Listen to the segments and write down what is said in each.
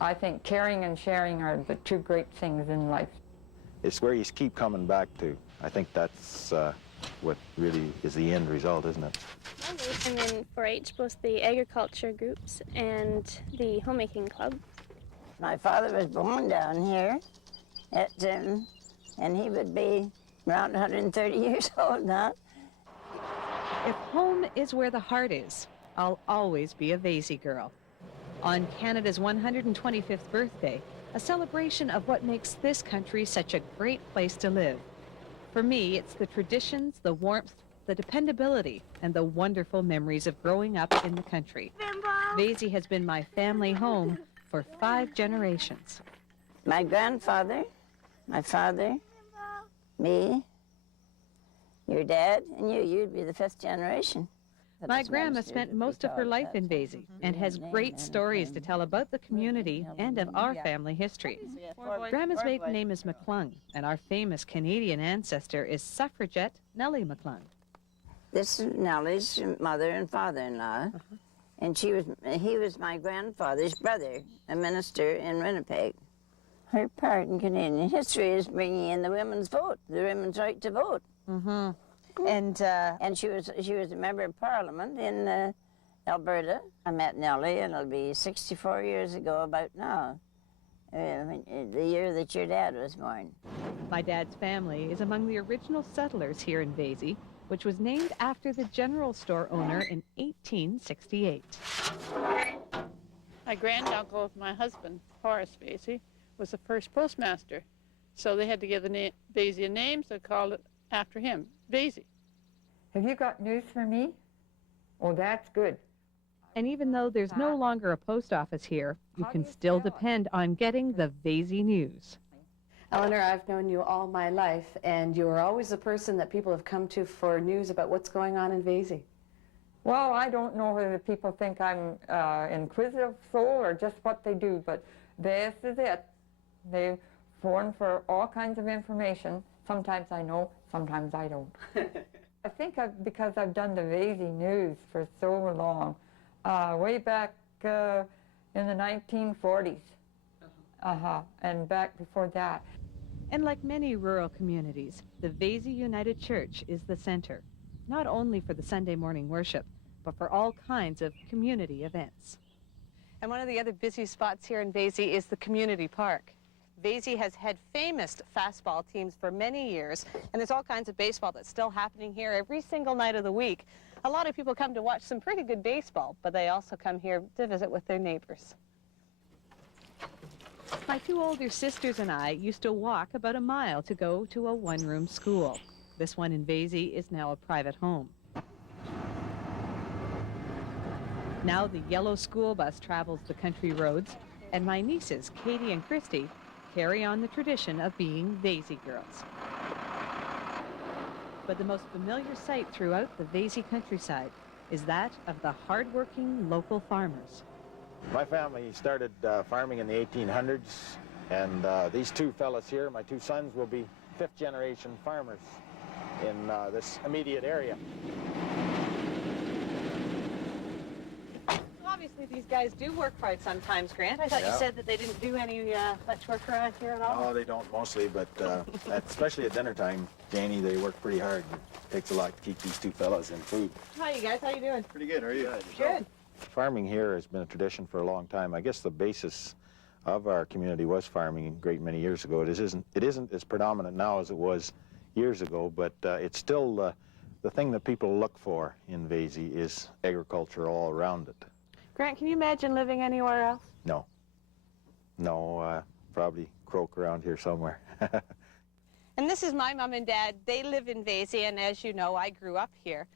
I think caring and sharing are the two great things in life. It's where you keep coming back to. I think that's what really is the end result, isn't it? I'm in 4-H, both the agriculture groups and the homemaking club. My father was born down here, and he would be around 130 years old now. If home is where the heart is, I'll always be a Vasey girl. On Canada's 125th birthday, a celebration of what makes this country such a great place to live. For me, it's the traditions, the warmth, the dependability, and the wonderful memories of growing up in the country. Vasey has been my family home for 5 generations. My grandfather, my father, me, your dad, and you'd be the 5th generation. My grandma spent most of her life in Vasey and has great stories to tell about the community and of our family history. Grandma's maiden name is McClung, and our famous Canadian ancestor is suffragette Nellie McClung. This is Nellie's mother and father-in-law, and he was my grandfather's brother, a minister in Winnipeg. Her part in Canadian history is bringing in the women's vote, the women's right to vote. And she was a member of Parliament in Alberta. I met Nellie, and it'll be 64 years ago about now, the year that your dad was born. My dad's family is among the original settlers here in Vasey, which was named after the general store owner in 1868. My granduncle of my husband, Horace Vasey, was the first postmaster. So they had to give the Vasey a name, so they called it after him, Vasey. Have you got news for me? Oh, that's good. And even though there's no longer a post office here, you can still depend on getting the Vasey news. Eleanor, I've known you all my life, and you are always the person that people have come to for news about what's going on in Vasey. Well, I don't know whether people think I'm inquisitive soul or just what they do, but this is it. They phone for all kinds of information. Sometimes I know, sometimes I don't. I think because I've done the Vasey news for so long, way back in the 1940s, and back before that. And like many rural communities, the Vasey United Church is the center, not only for the Sunday morning worship, but for all kinds of community events. And one of the other busy spots here in Vasey is the community park. Vasey has had famous fastball teams for many years, and there's all kinds of baseball that's still happening here every single night of the week. A lot of people come to watch some pretty good baseball, but they also come here to visit with their neighbors. My 2 older sisters and I used to walk about a mile to go to a one-room school. This one in Vasey is now a private home. Now the yellow school bus travels the country roads, and my nieces, Katie and Christy, carry on the tradition of being Vasey girls. But the most familiar sight throughout the Vasey countryside is that of the hard-working local farmers. My family started farming in the 1800s, and these 2 fellas here, my 2 sons, will be 5th-generation farmers in this immediate area. Obviously, these guys do work hard sometimes, Grant. I thought you said that they didn't do any much work around here at all. No, they don't mostly, but especially at dinner time, Janie, they work pretty hard. It takes a lot to keep these 2 fellas in food. Hi, you guys. How you doing? Pretty good. How are you? Good. Farming here has been a tradition for a long time. I guess the basis of our community was farming a great many years ago. It isn't as predominant now as it was years ago, but it's still the thing that people look for in Vasey is agriculture all around it. Grant, can you imagine living anywhere else? No. No, probably croak around here somewhere. And this is my mom and dad. They live in Vasey, and as you know, I grew up here.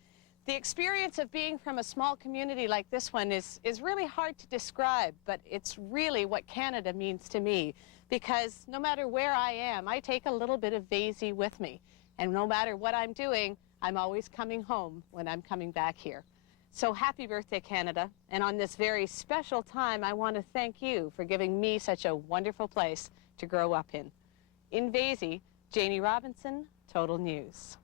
The experience of being from a small community like this one is really hard to describe, but it's really what Canada means to me, because no matter where I am, I take a little bit of Vasey with me. And no matter what I'm doing, I'm always coming home when I'm coming back here. So happy birthday, Canada. And on this very special time, I want to thank you for giving me such a wonderful place to grow up in. In Vasey, Janie Robinson, Total News.